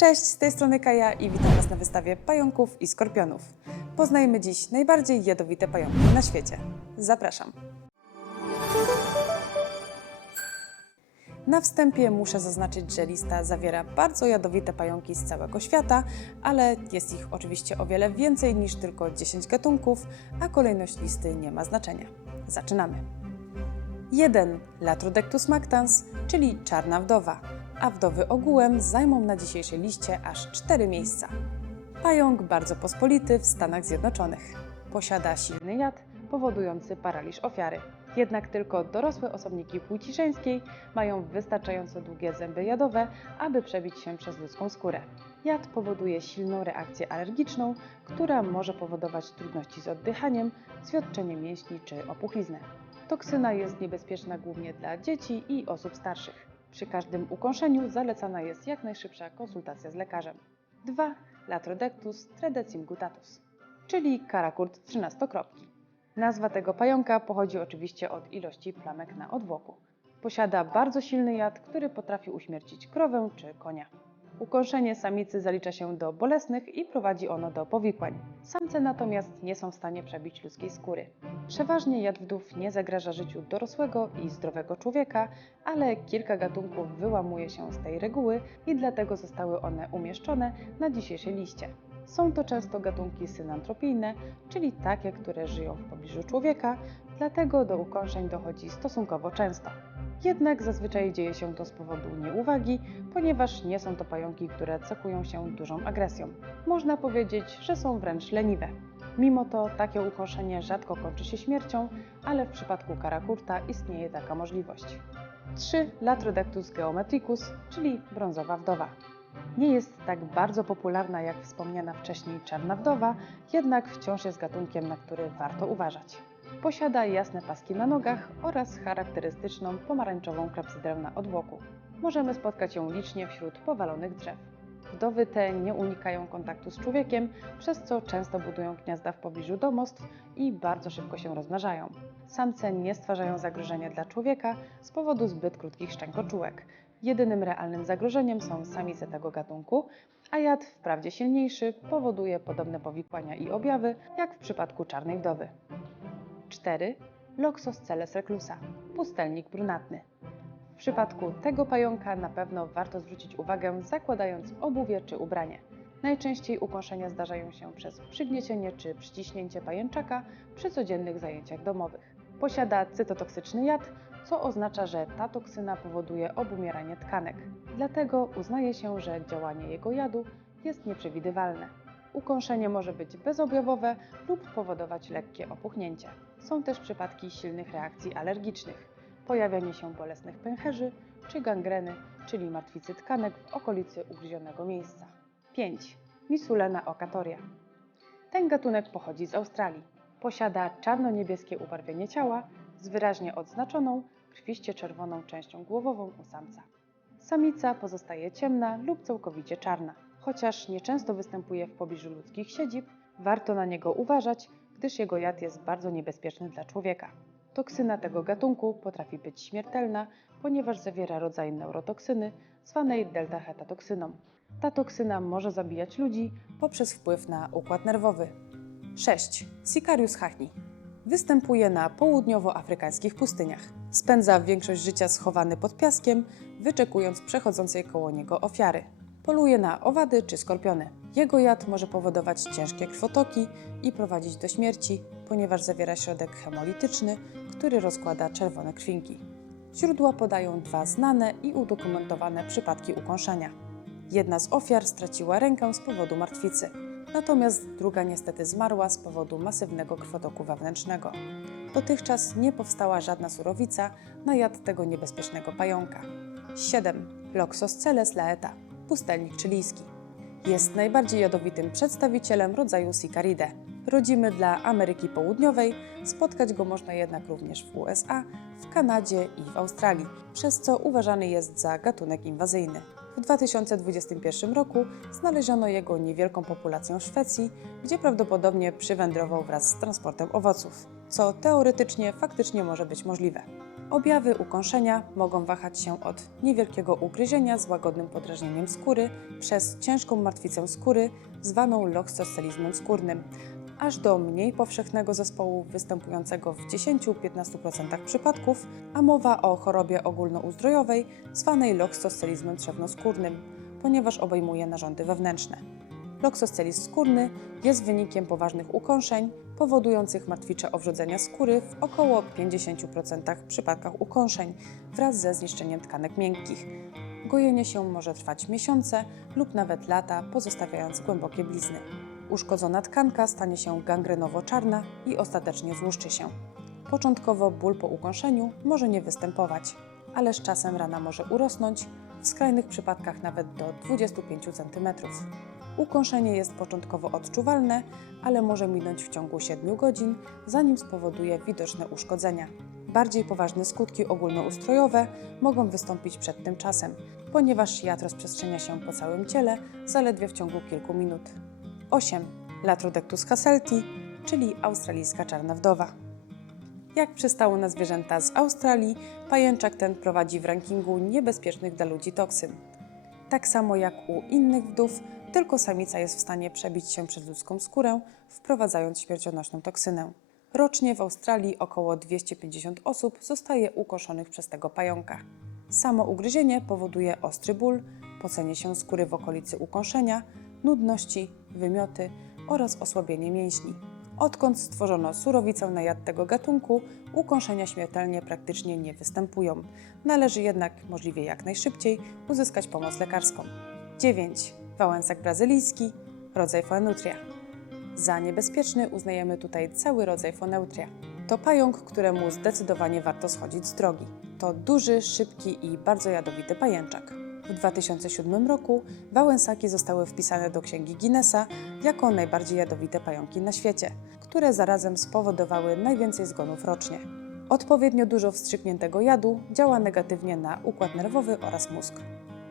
Cześć, z tej strony Kaja i witam Was na wystawie pająków i skorpionów. Poznajmy dziś najbardziej jadowite pająki na świecie. Zapraszam. Na wstępie muszę zaznaczyć, że lista zawiera bardzo jadowite pająki z całego świata, ale jest ich oczywiście o wiele więcej niż tylko 10 gatunków, a kolejność listy nie ma znaczenia. Zaczynamy. 1. Latrodectus mactans, czyli czarna wdowa, a wdowy ogółem zajmą na dzisiejszej liście aż 4 miejsca. Pająk bardzo pospolity w Stanach Zjednoczonych. Posiada silny jad powodujący paraliż ofiary. Jednak tylko dorosłe osobniki płci żeńskiej mają wystarczająco długie zęby jadowe, aby przebić się przez ludzką skórę. Jad powoduje silną reakcję alergiczną, która może powodować trudności z oddychaniem, zwiotczenie mięśni czy opuchliznę. Toksyna jest niebezpieczna głównie dla dzieci i osób starszych. Przy każdym ukąszeniu zalecana jest jak najszybsza konsultacja z lekarzem. 2. Latrodectus tredecimgutatus, czyli karakurt 13-kropki. Nazwa tego pająka pochodzi oczywiście od ilości plamek na odwłoku. Posiada bardzo silny jad, który potrafi uśmiercić krowę czy konia. Ukąszenie samicy zalicza się do bolesnych i prowadzi ono do powikłań. Samce natomiast nie są w stanie przebić ludzkiej skóry. Przeważnie jad wdów nie zagraża życiu dorosłego i zdrowego człowieka, ale kilka gatunków wyłamuje się z tej reguły i dlatego zostały one umieszczone na dzisiejszej liście. Są to często gatunki synantropijne, czyli takie, które żyją w pobliżu człowieka, dlatego do ukąszeń dochodzi stosunkowo często. Jednak zazwyczaj dzieje się to z powodu nieuwagi, ponieważ nie są to pająki, które cechują się dużą agresją. Można powiedzieć, że są wręcz leniwe. Mimo to takie ukąszenie rzadko kończy się śmiercią, ale w przypadku karakurta istnieje taka możliwość. 3. Latrodectus geometricus, czyli brązowa wdowa. Nie jest tak bardzo popularna jak wspomniana wcześniej czarna wdowa, jednak wciąż jest gatunkiem, na który warto uważać. Posiada jasne paski na nogach oraz charakterystyczną pomarańczową klepsydrę na odwłoku. Możemy spotkać ją licznie wśród powalonych drzew. Wdowy te nie unikają kontaktu z człowiekiem, przez co często budują gniazda w pobliżu domostw i bardzo szybko się rozmnażają. Samce nie stwarzają zagrożenia dla człowieka z powodu zbyt krótkich szczękoczułek. Jedynym realnym zagrożeniem są samice tego gatunku, a jad, wprawdzie silniejszy, powoduje podobne powikłania i objawy jak w przypadku czarnej wdowy. 4. Loxosceles reclusa, pustelnik brunatny. W przypadku tego pająka na pewno warto zwrócić uwagę zakładając obuwie czy ubranie. Najczęściej ukąszenia zdarzają się przez przygniecienie czy przyciśnięcie pajęczaka przy codziennych zajęciach domowych. Posiada cytotoksyczny jad, co oznacza, że ta toksyna powoduje obumieranie tkanek. Dlatego uznaje się, że działanie jego jadu jest nieprzewidywalne. Ukąszenie może być bezobjawowe lub powodować lekkie opuchnięcie. Są też przypadki silnych reakcji alergicznych, pojawianie się bolesnych pęcherzy czy gangreny, czyli martwicy tkanek w okolicy ugryzionego miejsca. 5. Misulena okatoria. Ten gatunek pochodzi z Australii. Posiada czarno-niebieskie ubarwienie ciała z wyraźnie odznaczoną, krwiście czerwoną częścią głowową u samca. Samica pozostaje ciemna lub całkowicie czarna. Chociaż nieczęsto występuje w pobliżu ludzkich siedzib, warto na niego uważać, gdyż jego jad jest bardzo niebezpieczny dla człowieka. Toksyna tego gatunku potrafi być śmiertelna, ponieważ zawiera rodzaj neurotoksyny zwanej delta-hetatoksyną. Ta toksyna może zabijać ludzi poprzez wpływ na układ nerwowy. 6. Sicarius hachni. Występuje na południowoafrykańskich pustyniach. Spędza większość życia schowany pod piaskiem, wyczekując przechodzącej koło niego ofiary. Poluje na owady czy skorpiony. Jego jad może powodować ciężkie krwotoki i prowadzić do śmierci, ponieważ zawiera środek hemolityczny, który rozkłada czerwone krwinki. Źródła podają dwa znane i udokumentowane przypadki ukąszenia. Jedna z ofiar straciła rękę z powodu martwicy, natomiast druga niestety zmarła z powodu masywnego krwotoku wewnętrznego. Dotychczas nie powstała żadna surowica na jad tego niebezpiecznego pająka. 7. Loxosceles laeta, pustelnik chilijski. Jest najbardziej jadowitym przedstawicielem rodzaju Sicaridae. Rodzimy dla Ameryki Południowej, spotkać go można jednak również w USA, w Kanadzie i w Australii, przez co uważany jest za gatunek inwazyjny. W 2021 roku znaleziono jego niewielką populację w Szwecji, gdzie prawdopodobnie przywędrował wraz z transportem owoców, co teoretycznie faktycznie może być możliwe. Objawy ukąszenia mogą wahać się od niewielkiego ugryzienia z łagodnym podrażnieniem skóry przez ciężką martwicę skóry zwaną lochsocylizmem skórnym, aż do mniej powszechnego zespołu występującego w 10-15% przypadków, a mowa o chorobie ogólnouzdrojowej zwanej lochsocylizmem trzewnoskórnym, ponieważ obejmuje narządy wewnętrzne. Loksoceliz skórny jest wynikiem poważnych ukąszeń powodujących martwicze owrzodzenia skóry w około 50% przypadkach ukąszeń wraz ze zniszczeniem tkanek miękkich. Gojenie się może trwać miesiące lub nawet lata, pozostawiając głębokie blizny. Uszkodzona tkanka stanie się gangrenowo-czarna i ostatecznie złuszczy się. Początkowo ból po ukąszeniu może nie występować, ale z czasem rana może urosnąć, w skrajnych przypadkach nawet do 25 cm. Ukąszenie jest początkowo odczuwalne, ale może minąć w ciągu 7 godzin, zanim spowoduje widoczne uszkodzenia. Bardziej poważne skutki ogólnoustrojowe mogą wystąpić przed tym czasem, ponieważ jad rozprzestrzenia się po całym ciele zaledwie w ciągu kilku minut. 8. Latrodectus hasselti, czyli australijska czarna wdowa. Jak przystało na zwierzęta z Australii, pajęczak ten prowadzi w rankingu niebezpiecznych dla ludzi toksyn. Tak samo jak u innych wdów, tylko samica jest w stanie przebić się przez ludzką skórę, wprowadzając śmiercionośną toksynę. Rocznie w Australii około 250 osób zostaje ukoszonych przez tego pająka. Samo ugryzienie powoduje ostry ból, pocenie się skóry w okolicy ukąszenia, nudności, wymioty oraz osłabienie mięśni. Odkąd stworzono surowicę na jad tego gatunku, ukąszenia śmiertelnie praktycznie nie występują. Należy jednak możliwie jak najszybciej uzyskać pomoc lekarską. 9. Wałęsak brazylijski, rodzaj Phoenutria. Za niebezpieczny uznajemy tutaj cały rodzaj Phoneutria. To pająk, któremu zdecydowanie warto schodzić z drogi. To duży, szybki i bardzo jadowity pajęczak. W 2007 roku wałęsaki zostały wpisane do Księgi Guinnessa jako najbardziej jadowite pająki na świecie, które zarazem spowodowały najwięcej zgonów rocznie. Odpowiednio dużo wstrzykniętego jadu działa negatywnie na układ nerwowy oraz mózg.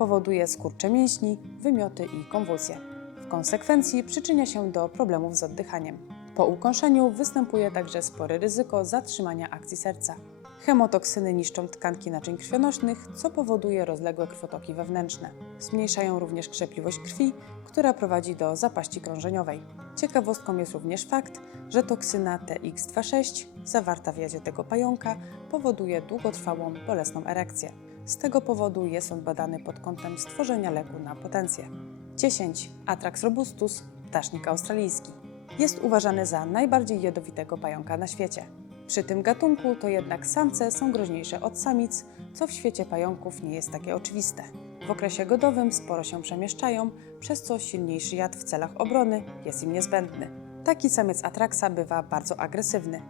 Powoduje skurcze mięśni, wymioty i konwulsje. W konsekwencji przyczynia się do problemów z oddychaniem. Po ukąszeniu występuje także spore ryzyko zatrzymania akcji serca. Chemotoksyny niszczą tkanki naczyń krwionośnych, co powoduje rozległe krwotoki wewnętrzne. Zmniejszają również krzepliwość krwi, która prowadzi do zapaści krążeniowej. Ciekawostką jest również fakt, że toksyna TX26 zawarta w jadzie tego pająka powoduje długotrwałą, bolesną erekcję. Z tego powodu jest on badany pod kątem stworzenia leku na potencję. 10. Atrax robustus, ptasznik australijski. Jest uważany za najbardziej jadowitego pająka na świecie. Przy tym gatunku to jednak samce są groźniejsze od samic, co w świecie pająków nie jest takie oczywiste. W okresie godowym sporo się przemieszczają, przez co silniejszy jad w celach obrony jest im niezbędny. Taki samiec atraksa bywa bardzo agresywny.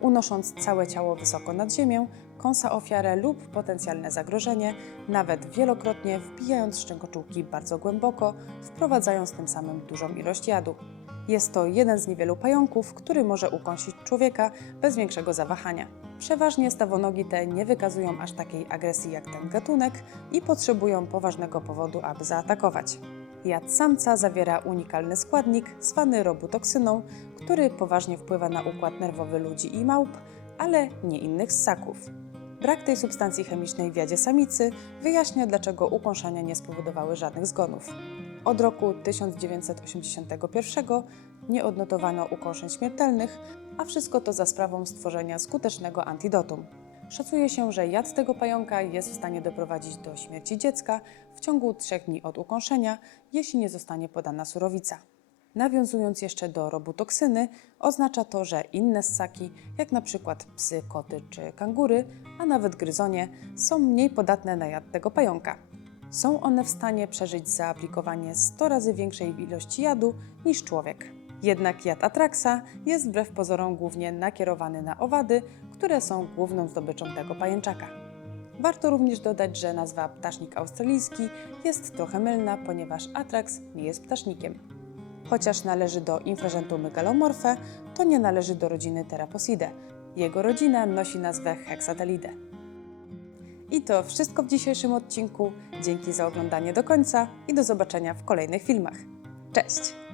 Unosząc całe ciało wysoko nad ziemią, kąsa ofiarę lub potencjalne zagrożenie, nawet wielokrotnie wbijając szczękoczułki bardzo głęboko, wprowadzając tym samym dużą ilość jadu. Jest to jeden z niewielu pająków, który może ukąsić człowieka bez większego zawahania. Przeważnie stawonogi te nie wykazują aż takiej agresji jak ten gatunek i potrzebują poważnego powodu, aby zaatakować. Jad samca zawiera unikalny składnik zwany robutoksyną, który poważnie wpływa na układ nerwowy ludzi i małp, ale nie innych ssaków. Brak tej substancji chemicznej w jadzie samicy wyjaśnia, dlaczego ukąszenia nie spowodowały żadnych zgonów. Od roku 1981 nie odnotowano ukąszeń śmiertelnych, a wszystko to za sprawą stworzenia skutecznego antidotum. Szacuje się, że jad tego pająka jest w stanie doprowadzić do śmierci dziecka w ciągu 3 dni od ukąszenia, jeśli nie zostanie podana surowica. Nawiązując jeszcze do robutoksyny, oznacza to, że inne ssaki, jak na przykład psy, koty czy kangury, a nawet gryzonie, są mniej podatne na jad tego pająka. Są one w stanie przeżyć zaaplikowanie 100 razy większej ilości jadu niż człowiek. Jednak jad atraksa jest wbrew pozorom głównie nakierowany na owady, które są główną zdobyczą tego pajęczaka. Warto również dodać, że nazwa ptasznik australijski jest trochę mylna, ponieważ atrax nie jest ptasznikiem. Chociaż należy do infragentu Megalomorphe, to nie należy do rodziny Theraposidae. Jego rodzina nosi nazwę Hexatelidae. I to wszystko w dzisiejszym odcinku. Dzięki za oglądanie do końca i do zobaczenia w kolejnych filmach. Cześć!